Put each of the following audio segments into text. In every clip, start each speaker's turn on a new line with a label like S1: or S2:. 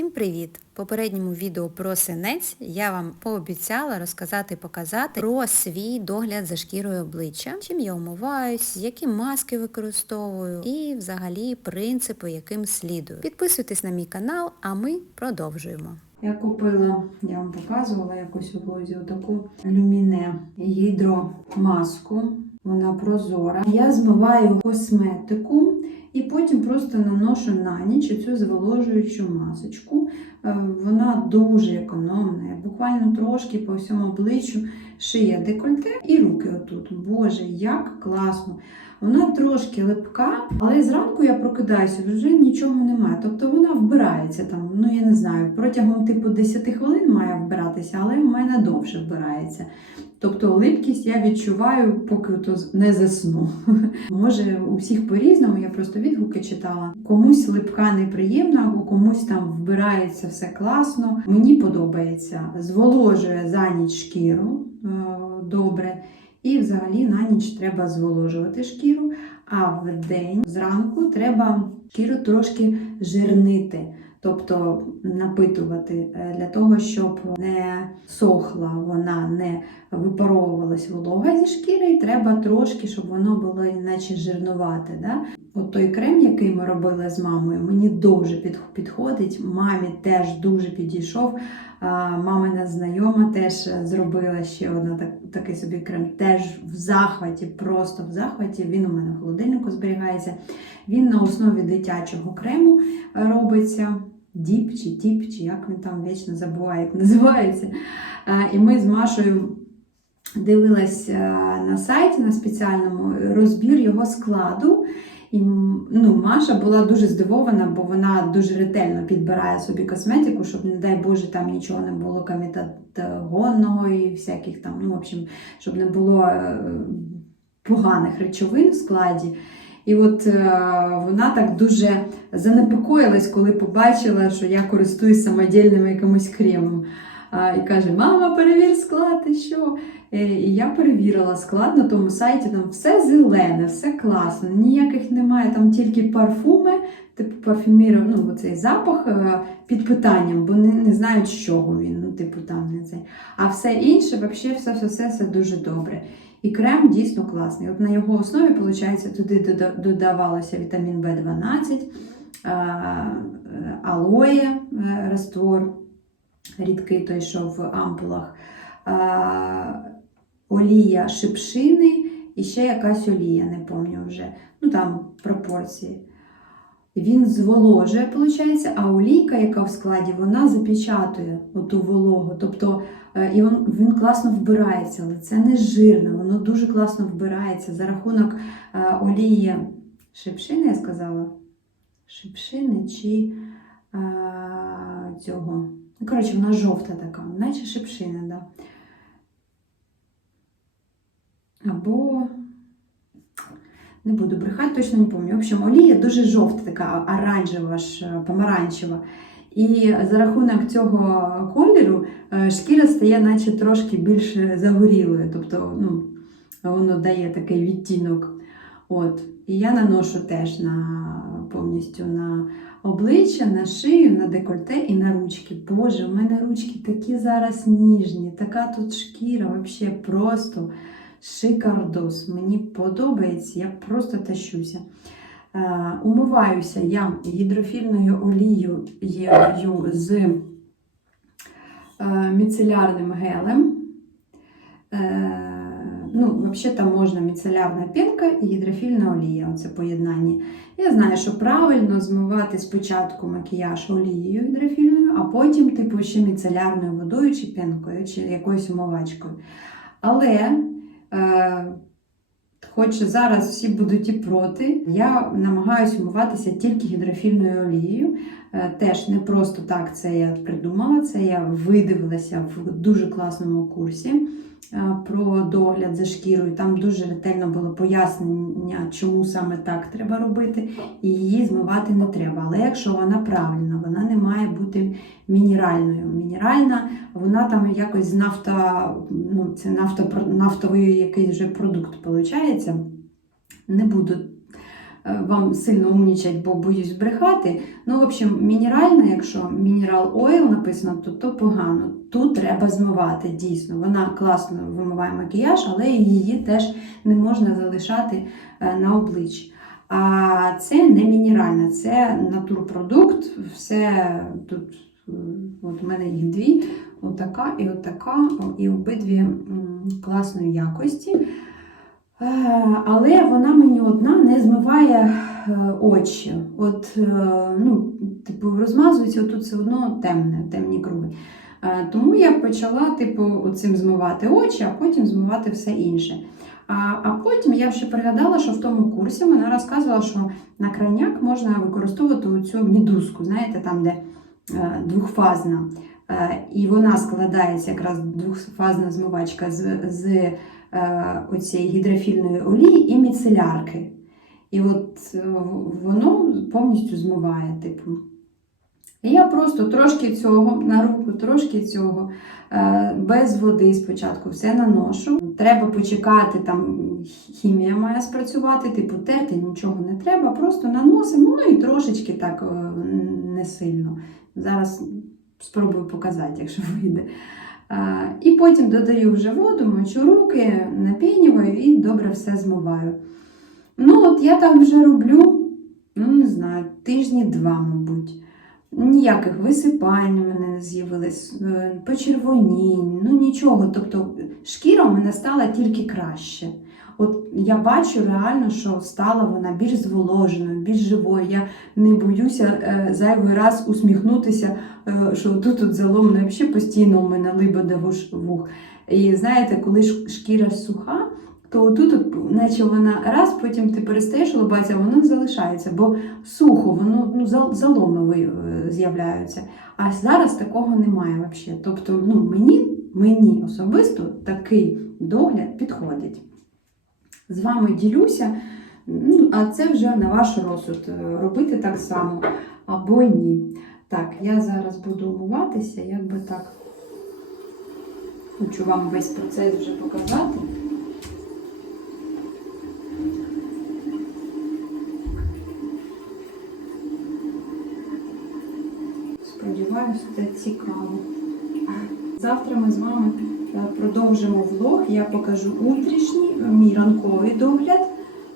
S1: Всім привіт! В попередньому відео про синець я вам пообіцяла розказати і показати про свій догляд за шкірою обличчя, чим я умиваюсь, які маски використовую і взагалі принципи, яким слідую. Підписуйтесь на мій канал, а ми продовжуємо.
S2: Я купила, я вам показувала якось у блозі таку люміне гідромаску. Вона прозора. Я змиваю косметику і потім просто наношу на ніч цю зволожуючу масочку. Е, Вона дуже економна. Я буквально трошки по всьому обличчю шия декольте і руки отут. Боже, як класно! Вона трошки липка, але зранку я прокидаюся, вже нічого немає. Тобто вона вбирається там, ну я не знаю, протягом типу 10 хвилин має вбиратися, але в мене довше вбирається. Тобто липкість я відчуваю, поки то не засну. Може, у всіх по-різному, я просто відгуки читала. Комусь липка неприємна, у комусь там вбирається все класно. Мені подобається. Зволожує за ніч шкіру е, добре. І взагалі на ніч треба зволожувати шкіру, а в день зранку треба шкіру трошки жирнити, тобто напитувати е, для того, щоб не сохла вона, не випаровувалась волога зі шкіри, і треба трошки, щоб воно було іначе жирнувате. Да? От той крем, який ми робили з мамою, мені дуже підходить. Мамі теж дуже підійшов. Мамина знайома теж зробила ще один так, такий собі крем. Теж в захваті, просто в захваті. Він у мене в холодильнику зберігається. Він на основі дитячого крему робиться. Діп чи тіп, чи як він там вічно забуває, як називається. А, І ми з Машою дивилась е, на сайті на спеціальному розбір його складу. І ну, Маша була дуже здивована, бо вона дуже ретельно підбирає собі косметику, щоб, не дай Боже, там нічого не було камітагонного і всяких там, ну, в общем, щоб не було е, поганих речовин в складі. І от е, вона так дуже занепокоїлась, коли побачила, що я користуюсь самодільним якимось кремом. І каже: Мама, перевір склад, і що? Е, І я перевірила склад на тому сайті, там все зелене, все класно, ніяких немає, там тільки парфуми, типу парфюмірів, ну оцей запах е, під питанням, бо не, не знають, з чого він. Ну, типу, там не цей. А все інше, взагалі, все, все, все, все дуже добре. І крем дійсно класний. От на його основі, виходить, туди додавалося вітамін В12, е, алоє раствор, рідкий той, що в ампулах, олія шипшини і ще якась олія, не пам'ятаю вже. Ну там пропорції. Він зволожує, виходить, а олійка, яка в складі, вона запечатує оту вологу. Тобто е, і він, він класно вбирається, але це не жирне, воно дуже класно вбирається за рахунок е, олії шипшини, я сказала. Шипшини чи е, цього. Ну, Коротше, вона жовта така, наче шипшина, да. Або не буду брехати, точно не пам'ятаю. В общем, олія дуже жовта, така оранжева, ж, помаранчева. І за рахунок цього кольору е, шкіра стає наче трошки більш загорілою. Тобто ну, воно дає такий відтінок. От. І я наношу теж на, повністю на обличчя, на шию, на декольте і на ручки. Боже, у мене ручки такі зараз ніжні, така тут шкіра, взагалі просто шикардос. Мені подобається, я просто тащуся. Е, умиваюся я гідрофільною олією з е, міцелярним гелем. Ну, там можна міцелярна пінка і гідрофільна олія, оце поєднання. Я знаю, що правильно змивати спочатку макіяж олією гідрофільною, а потім, типу, ще міцелярною водою чи пінкою, чи якоюсь умивачкою. Але Е, Хоч зараз всі будуть і проти, я намагаюся умиватися тільки гідрофільною олією. Е, Теж не просто так це я придумала, це я видивилася в дуже класному курсі про догляд за шкірою. Там дуже ретельно було пояснення, чому саме так треба робити, і її змивати не треба. Але якщо вона правильна, вона не має бути мінеральною. Мінеральна, вона там якось з нафта, ну, це нафто, нафтовий якийсь вже продукт виходить. Не буду е, вам сильно умнічать, бо боюсь брехати. Ну, в общем, мінеральна, якщо мінерал ойл написано, то то погано. Тут треба змивати, дійсно. Вона класно вимиває макіяж, але її теж не можна залишати е, на обличчі. А це не мінеральна, це натурпродукт. Все тут, е, от у мене їх дві, отака і отака, і обидві класної якості. Е, Але вона мені одна не змиває е, очі. От, е, ну, типу, розмазується, тут все одно темне, темні круги. Тому я почала, типу, цим змивати очі, а потім змивати все інше. А, а потім я ще пригадала, що в тому курсі вона розказувала, що на крайняк можна використовувати оцю мідузку, знаєте, там, де двохфазна. І вона складається якраз двохфазна змивачка з, з е, оцієї гідрофільної олії і міцелярки. І от е, воно повністю змиває, типу. І я просто трошки цього на руку, трошки цього, е, без води спочатку все наношу. Треба почекати, там хімія має спрацювати, типу терти нічого не треба, просто наносимо, ну і трошечки так не сильно. Зараз спробую показати, якщо вийде. І потім додаю вже воду, мочу руки, напінюваю і добре все змиваю. Ну, от я так вже роблю, ну не знаю, тижні два, мабуть. Ніяких висипань у мене не з'явилось, е, почервонінь, ну нічого. Тобто шкіра у мене стала тільки краще. От я бачу реально, що стала вона більш зволоженою, більш живою. Я не боюся е, зайвий раз усміхнутися, е, що тут тут заломано. Взагалі постійно у мене вуш- вух. І знаєте, коли шкіра суха, то тут, наче вона раз, потім ти перестаєш улыбатися, воно залишається, бо сухо, воно ну, зал- заломи е, з'являються. А зараз такого немає взагалі. Тобто, ну, мені, мені особисто такий догляд підходить. З вами ділюся, ну, а це вже на ваш розсуд. е, Робити так само або ні. Так, я зараз буду умиватися, як би так. Хочу вам весь процес вже показати. Сподіваюся, це цікаво. Завтра ми з вами е, продовжимо влог. Я покажу утрішній, е, мій ранковий догляд.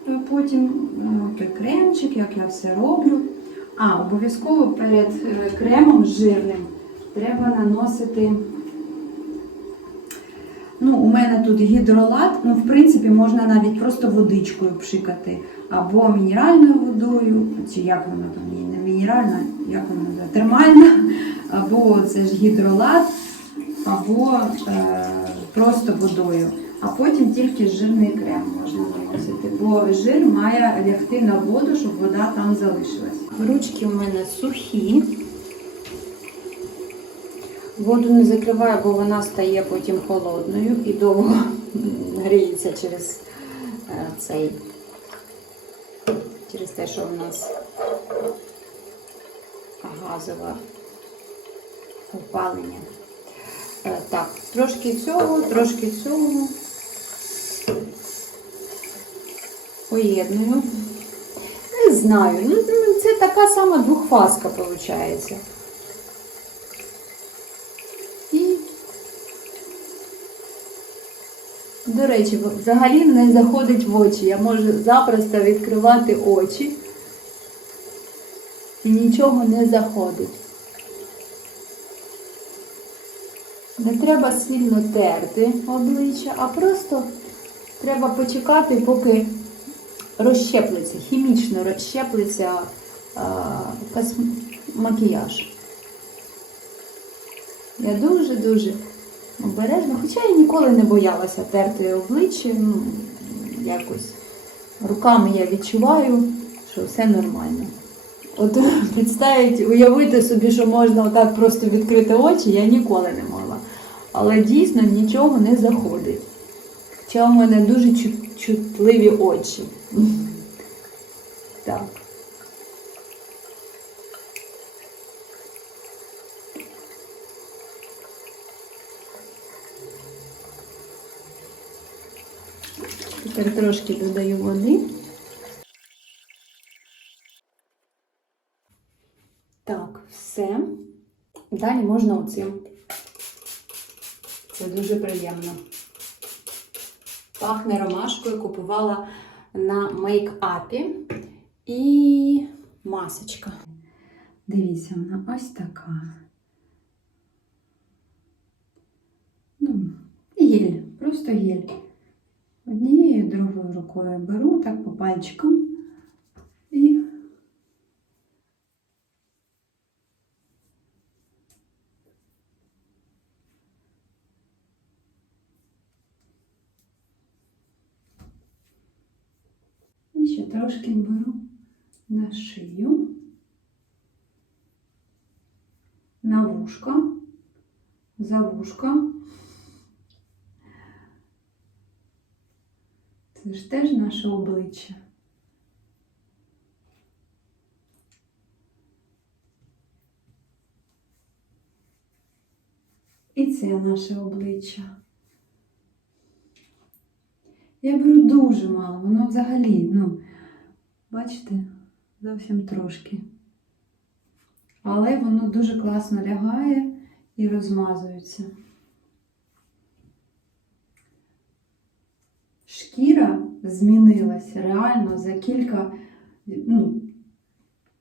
S2: Е, Потім е, кремчик, як я все роблю. А, обов'язково перед е, кремом жирним треба наносити. Ну, у мене тут гідролат, ну, в принципі, можна навіть просто водичкою пшикати. Або мінеральною водою, чи як вона там, не мінеральна, як вона термальна, або це ж гідролат, або е, просто водою. А потім тільки жирний крем можна наносити, бо жир має лягти на воду, щоб вода там залишилась. Ручки у мене сухі. Воду не закриваю, бо вона стає потім холодною і довго гріється через е, цей, через те, що в нас газове опалення. Е, Так, трошки цього, трошки цього. Поєдную. Не знаю. Ну, це така сама двохфазка виходить. І, до речі, взагалі не заходить в очі. Я можу запросто відкривати очі і нічого не заходить. Не треба сильно терти обличчя, а просто треба почекати, поки розщеплиться, хімічно розщеплиться макіяж. Я дуже-дуже обережно, хоча я ніколи не боялася терти обличчя, ну, якось руками я відчуваю, що все нормально. От представити, уявити собі, що можна отак просто відкрити очі, я ніколи не могла. Але дійсно нічого не заходить. Хоча у мене дуже чутливі очі. Так. Тепер трошки додаю води. Так, все.
S1: Далі можна оцим. Це дуже приємно. Пахне ромашкою, купувала на мейкапі і масочка.
S2: Дивіться, вона ось така. Ну, гель, просто гель. Однією другою рукою беру так по пальчикам і І ще трошки беру на шию, на вушко, за вушко. Це ж теж наше обличчя. І це наше обличчя. Я беру дуже мало, воно взагалі, ну, бачите, зовсім трошки. Але воно дуже класно лягає і розмазується. Шкіра змінилася реально за кілька, ну,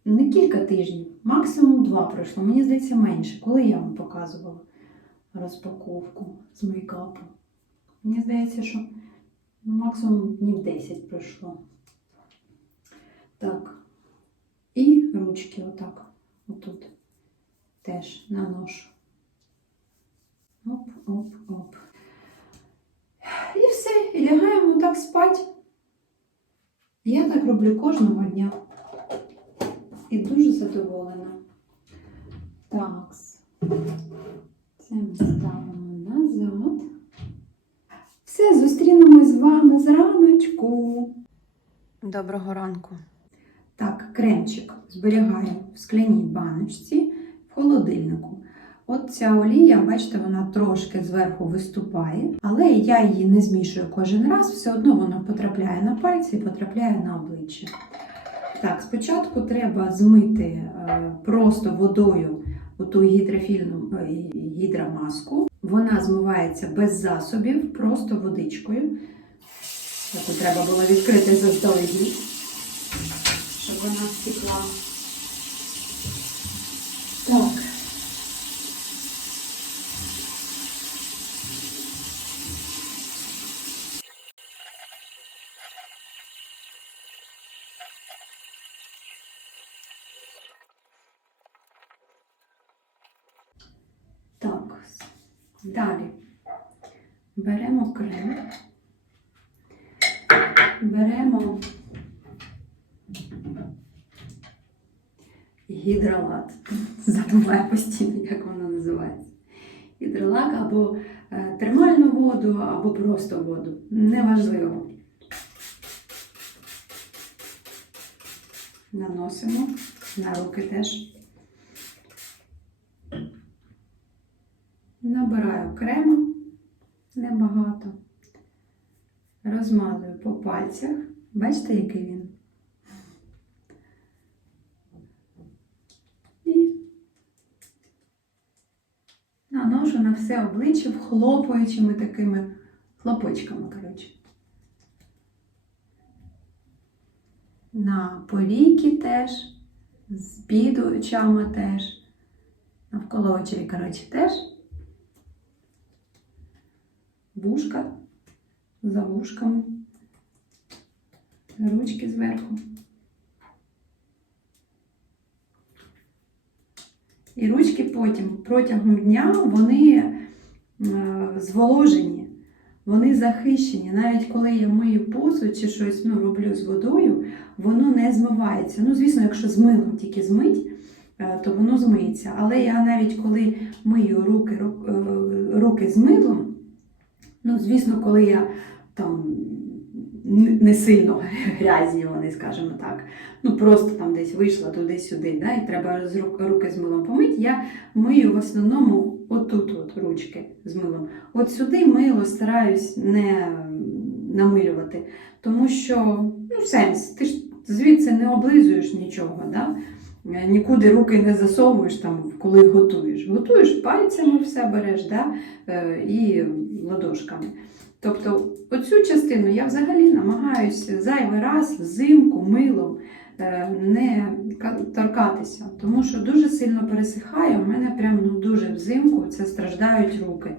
S2: не кілька тижнів, максимум два пройшло. Мені здається, менше, коли я вам показувала розпаковку з мейкапу. Мені здається, що максимум днів 10 пройшло. Так. І ручки отак. Отут. Теж наношу. Оп, оп, оп. І все, і лягаємо так спати. Я так роблю кожного дня. І дуже задоволена. Так. Це ми ставимо назад. Все, зустрінемось з вами зраночку.
S1: Доброго ранку.
S2: Так, кремчик зберігаю в скляній баночці в холодильнику. От ця олія, бачите, вона трошки зверху виступає, але я її не змішую кожен раз, все одно вона потрапляє на пальці і потрапляє на обличчя. Так, спочатку треба змити е, просто водою оту гідрофільну е, гідромаску. Вона змивається без засобів, просто водичкою. Треба було відкрити заздалегідь щоб вона стекла. Так. Так, далі беремо крем, беремо гідролат. Забуваю постійно, як воно називається. Гідролат або е, термальну воду, або просто воду. Неважливо. Наносимо на руки теж. Набираю крему небагато. Розмазую по пальцях. Бачите, який він? І наношу на все обличчя вхлопуючими такими хлопочками, коротше. На повіки теж, з під очами теж, навколо очей, коротше, теж. Вушка за вушками, ручки зверху. І ручки потім протягом дня вони е, зволожені, вони захищені. Навіть коли я мию посуд чи щось ну, роблю з водою, воно не змивається. Ну, звісно, якщо з милом тільки змить, е, то воно змиється. Але я навіть коли мию руки, ру- е, руки з милом, ну, звісно, коли я там не сильно грязні, вони, скажімо так, ну просто там десь вийшла туди-сюди, да, і треба з рук, руки з милом помити, я мию в основному отут от ручки з милом. От сюди мило стараюсь не намилювати, тому що ну, сенс, ти ж звідси не облизуєш нічого. Да? нікуди руки не засовуєш, там, коли готуєш. Готуєш пальцями все береш да? е, і ладошками. Тобто оцю частину я взагалі намагаюся зайвий раз взимку милом е, не торкатися, тому що дуже сильно пересихає, у мене прям ну, дуже взимку це страждають руки.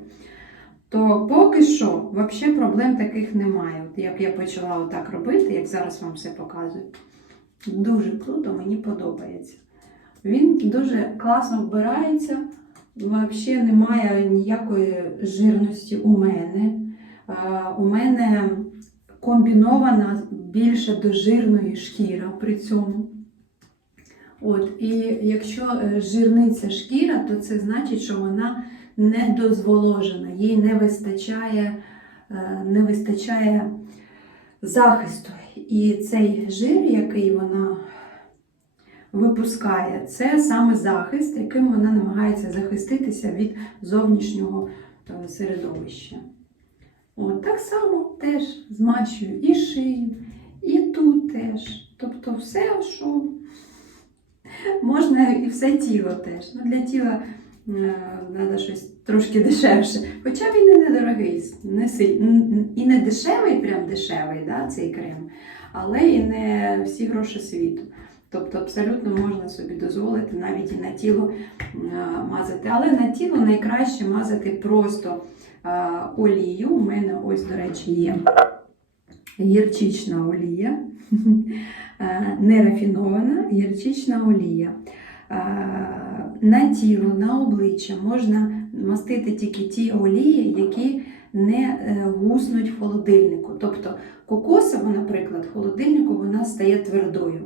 S2: То поки що взагалі проблем таких немає. От як я почала отак робити, як зараз вам все показую. Дуже круто, мені подобається. Він дуже класно вбирається, взагалі немає ніякої жирності у мене. Е, У мене комбінована більше до жирної шкіра при цьому. От, і якщо е, жирниця шкіра, то це значить, що вона не дозволожена, їй не вистачає, е, не вистачає захисту. І цей жир, який вона випускає, це саме захист, яким вона намагається захиститися від зовнішнього середовища. От, так само теж змащую і шию, і тут теж. Тобто все, що можна і все тіло теж. Ну, для тіла треба щось трошки дешевше. Хоча він і недорогий, не і не дешевий, прям дешевий, да, цей крем, але і не всі гроші світу. Тобто абсолютно можна собі дозволити навіть і на тіло е, мазати. Але на тіло найкраще мазати просто олію. У мене ось, до речі, є гірчична олія, нерафінована гірчична олія. На тіло, на обличчя можна мастити тільки ті олії, які не е, гуснуть в холодильнику. Тобто кокосова, наприклад, в холодильнику вона стає твердою.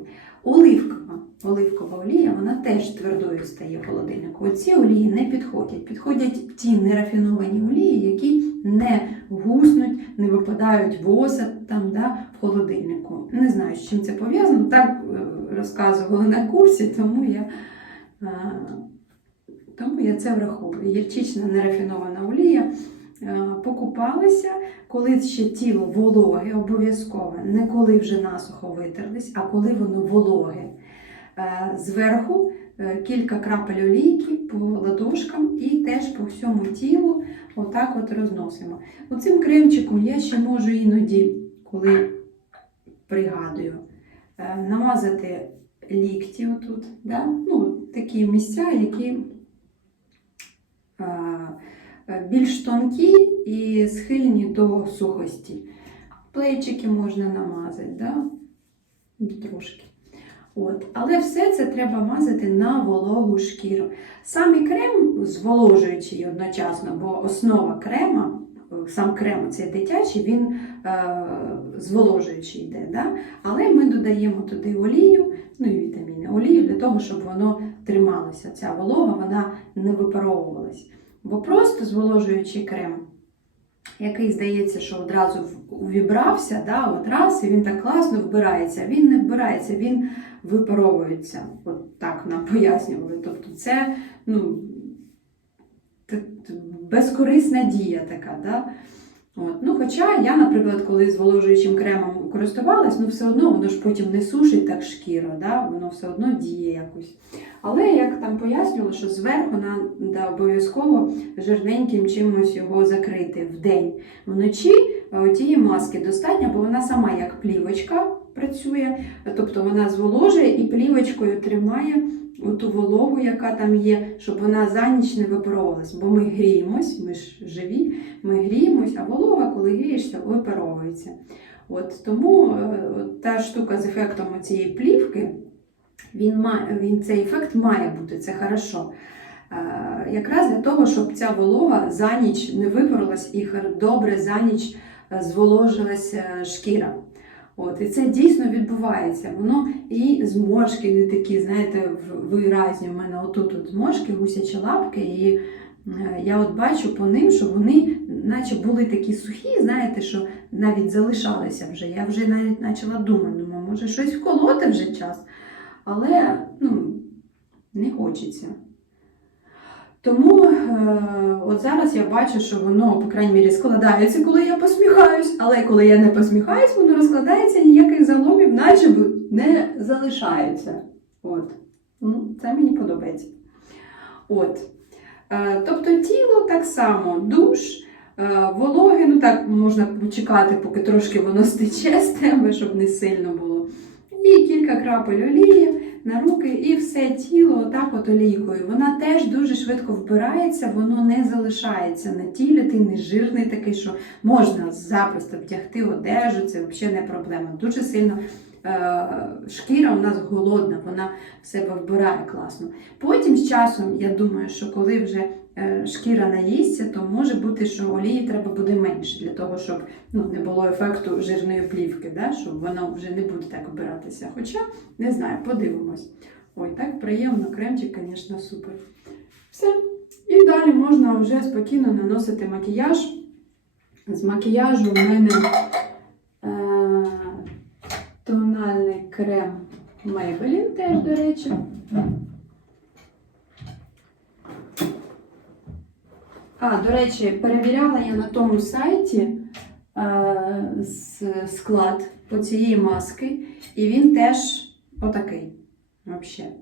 S2: Оливкова, оливкова олія, вона теж твердою стає в холодильнику. Оці олії не підходять. Підходять ті нерафіновані олії, які не гуснуть, не випадають в осад там, да, в холодильнику. Не знаю, з чим це пов'язано. Так е, розказували на курсі, тому я, е, тому я це враховую. Гірчична нерафінована олія. Е, Покупалися, коли ще тіло вологе, обов'язково, не коли вже насухо витерлись, а коли воно вологе. Е, Зверху е, кілька крапель олійки по ладошкам і теж по всьому тілу отак от розносимо. Оцим кремчиком я ще можу іноді, коли пригадую, намазати лікті отут, да? ну, такі місця, які більш тонкі і схильні до сухості. Плечики можна намазати, да? трошки. От. Але все це треба мазати на вологу шкіру. Самий крем зволожуючий одночасно, бо основа крема, е, сам крем цей дитячий, він е, зволожуючий йде. Да? Але ми додаємо туди олію, ну і вітаміни, олію для того, щоб воно трималося. Ця волога вона не випаровувалась. Бо просто зволожуючий крем, який здається, що одразу увібрався, да, от раз, і він так класно вбирається. Він не вбирається, він випаровується. От так нам пояснювали. Тобто це ну, безкорисна дія така. Да? От. Ну, хоча я, наприклад, коли зволожуючим кремом користувалась, ну все одно воно ж потім не сушить так шкіру, да? воно все одно діє якось. Але як там пояснювали, що зверху треба обов'язково жирненьким чимось його закрити в день. Вночі е, тієї маски достатньо, бо вона сама як плівочка працює, тобто вона зволожує і плівочкою тримає ту вологу, яка там є, щоб вона за ніч не випаровувалась. Бо ми гріємось, ми ж живі, ми гріємось, а волога, коли грієшся, випаровується. От тому е, та штука з ефектом цієї плівки, він має, він, цей ефект має бути, це хорошо. Е, якраз для того, щоб ця волога за ніч не випарилась і добре за ніч е, зволожилася шкіра. От, і це дійсно відбувається. Воно і зморшки не такі, знаєте, в- виразні. У мене отут от зморшки, гусячі лапки, і е, я от бачу по ним, що вони наче були такі сухі, знаєте, що навіть залишалися вже. Я вже навіть почала думати, думаю, може щось вколоти вже час. Але ну, не хочеться. Тому е, от зараз я бачу, що воно, по крайній мірі, складається, коли я посміхаюсь, але коли я не посміхаюсь, воно розкладається, ніяких заломів, наче не залишається. От. Ну, це мені подобається. От. Е, тобто тіло так само, душ, е, вологи, ну так можна почекати, поки трошки воно стече з тебе, щоб не сильно було. І кілька крапель олії на руки, і все тіло отак от олійкою. Вона теж дуже швидко вбирається, воно не залишається на тілі, ти не жирний такий, що можна запросто вдягти одежу, це взагалі не проблема. Дуже сильно шкіра у нас голодна, вона в себе вбирає класно. Потім з часом, я думаю, що коли вже е, шкіра наїсться, то може бути, що олії треба буде менше для того, щоб ну, не було ефекту жирної плівки, да? щоб воно вже не буде так вбиратися. Хоча, не знаю, подивимось. Ой, так приємно, кремчик, звісно, супер. Все. І далі можна вже спокійно наносити макіяж. З макіяжу в мене е, тональний крем Maybelline теж, до речі. А, до речі, перевіряла я на тому сайті е, склад по цієї маски, і він теж отакий. Взагалі.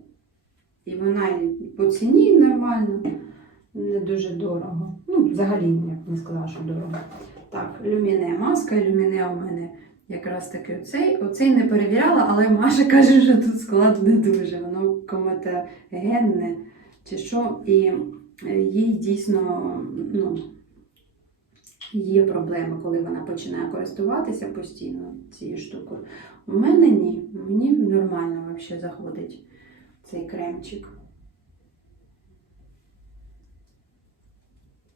S2: І вона по ціні нормально, не дуже дорого. Ну, взагалі, я б не сказала, що дорого. Так, люміне маска, люміне у мене якраз таки оцей. Оцей не перевіряла, але Маша каже, що тут склад не дуже. Воно кометагенне чи що. І е, їй дійсно ну, є проблеми, коли вона починає користуватися постійно цією штукою. У мене ні. Мені нормально взагалі заходить цей кремчик.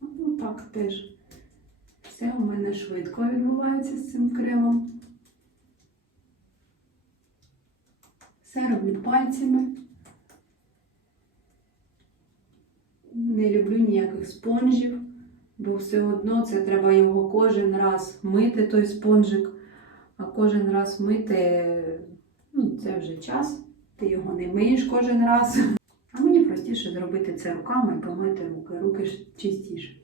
S2: Ну так теж. Все у мене швидко відбувається з цим кремом. Все роблю пальцями. Не люблю ніяких спонжів, бо все одно це треба його кожен раз мити, той спонжик, а кожен раз мити, ну, це вже час. Ти його не миєш кожен раз. А мені простіше зробити це руками і помити руки. Руки чистіше.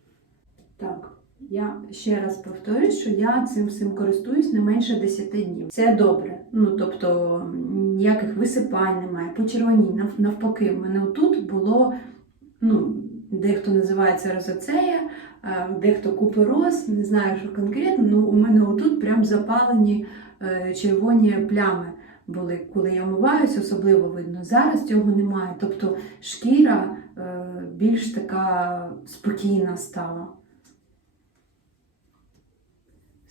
S2: Так, я ще раз повторюсь, що я цим всім користуюсь не менше 10 днів. Це добре. Ну тобто ніяких висипань немає, почервонінь. Нав- Навпаки, в мене тут було, ну, дехто називає це розоцея, е, дехто купероз, не знаю, що конкретно, ну у мене отут прям запалені е, червоні плями були, коли я вмиваюся, особливо видно. Зараз цього немає. Тобто шкіра е, більш така спокійна стала.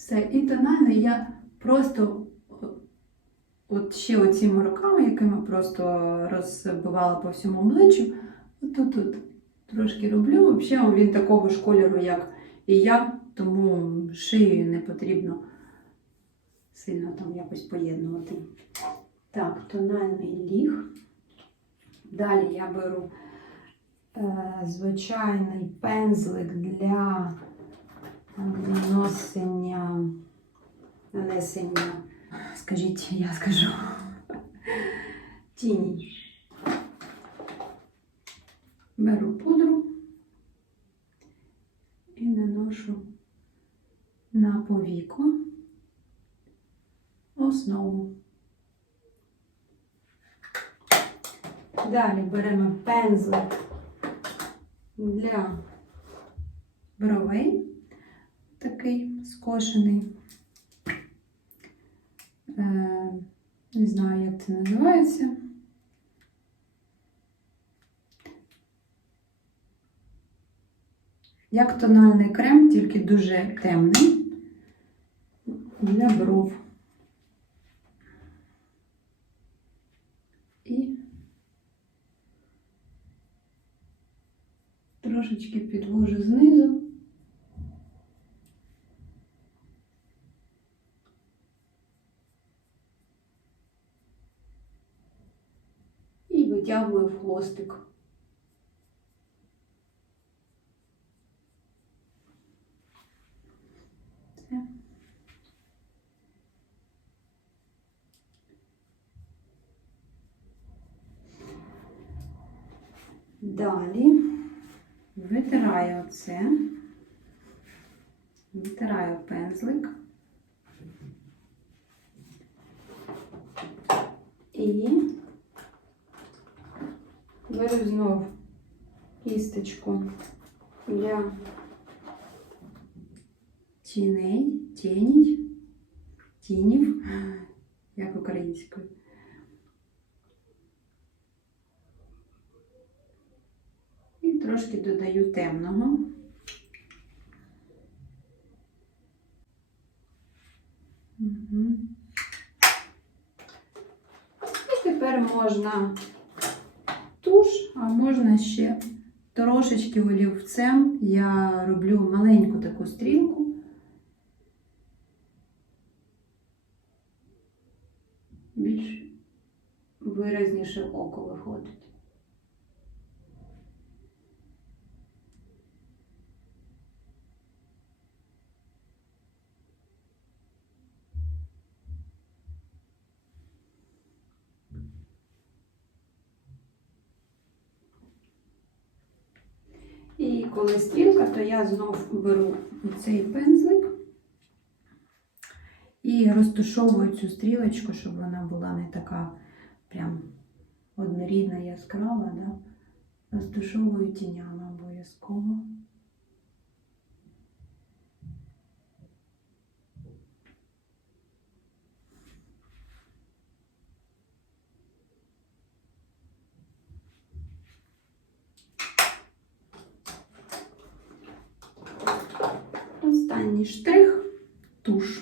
S2: Все, і тональний я просто от- от ще оціми руками, якими просто розбивала по всьому обличчю, отут тут трошки роблю. Взагалі він такого ж кольору, як і я, тому шию не потрібно сильно там якось поєднувати. Так, тональний ліг. Далі я беру е, звичайний пензлик для наносення, нанесення, скажіть, я скажу, тіні. Беру пудру і наношу на повіку основу. Далі беремо пензлик для бровей, такий скошений. Е, не знаю, як це називається. Як тональний крем, тільки дуже темний для бров. І трошечки підвожу знизу. І витягую в хвостик. Далі. Витираю оце, витираю пензлик. І беру знов кісточку для тіней, тіній, тінів, як українською. І трошки додаю темного. Угу. І тепер можна туш, а можна ще трошечки олівцем. Я роблю маленьку таку стрілку. Більш виразніше око виходить. І коли стрілка, то я знов беру цей пензлик і розташовую цю стрілочку, щоб вона була не така прям однорідна, яскрава. Да? Розташовую тінями обов'язково. Останній штрих туш.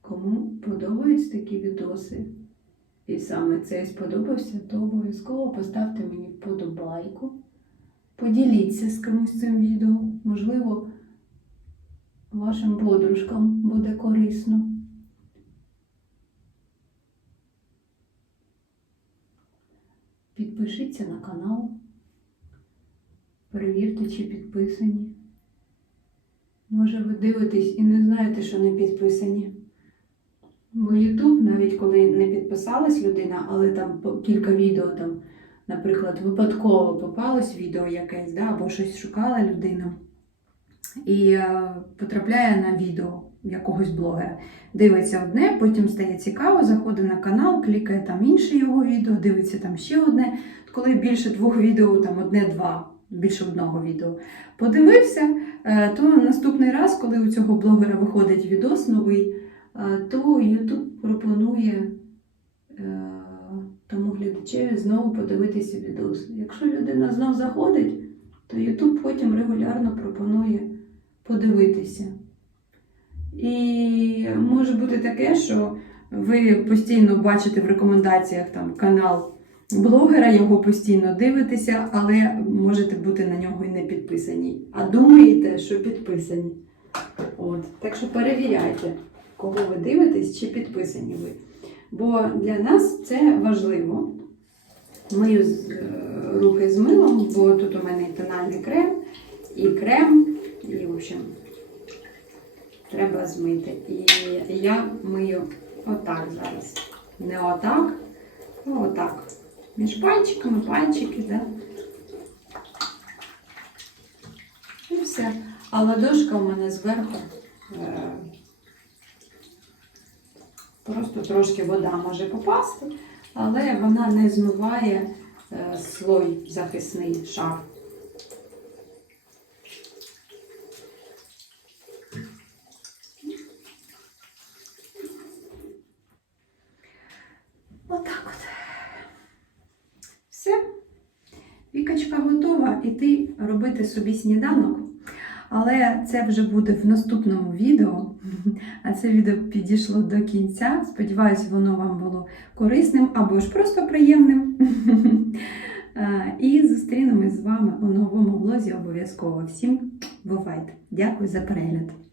S2: Кому подобаються такі відоси, і саме цей сподобався, то обов'язково поставте мені вподобайку. Поділіться з кимось цим відео. Можливо, вашим подружкам буде корисно. Підпишіться на канал. Перевірте, чи підписані. Може, ви дивитесь і не знаєте, що не підписані. Бо YouTube, навіть коли не підписалась людина, але там кілька відео, там, наприклад, випадково попалось відео якесь, да, або щось шукала людина і е, потрапляє на відео якогось блогера. Дивиться одне, потім стає цікаво, заходить на канал, клікає там інше його відео, дивиться там ще одне. Коли більше двох відео, там одне-два, більше одного відео подивився, е, то наступний раз, коли у цього блогера виходить відос новий, то YouTube пропонує е, тому глядачеві знову подивитися відос. Якщо людина знов заходить, то YouTube потім регулярно пропонує подивитися. І може бути таке, що ви постійно бачите в рекомендаціях там канал блогера, його постійно дивитеся, але можете бути на нього і не підписані. А думаєте, що підписані. От. Так що перевіряйте, кого ви дивитесь, чи підписані ви. Бо для нас це важливо. Мию е, руки з милом, бо тут у мене і тональний крем, і крем, і, в общем, треба змити. І я мию отак зараз. Не отак, а отак. Між пальчиками, пальчики, да? І все. А ладошка у мене зверху. Просто трошки вода може попасти, але вона не змиває е, слой захисний шар. Отак от. Все. Вікачка готова іти робити собі сніданок. Але це вже буде в наступному відео. А це відео підійшло до кінця. Сподіваюсь, воно вам було корисним або ж просто приємним. І зустрінемось з вами у новому влозі обов'язково. Всім бувайте! Дякую за перегляд!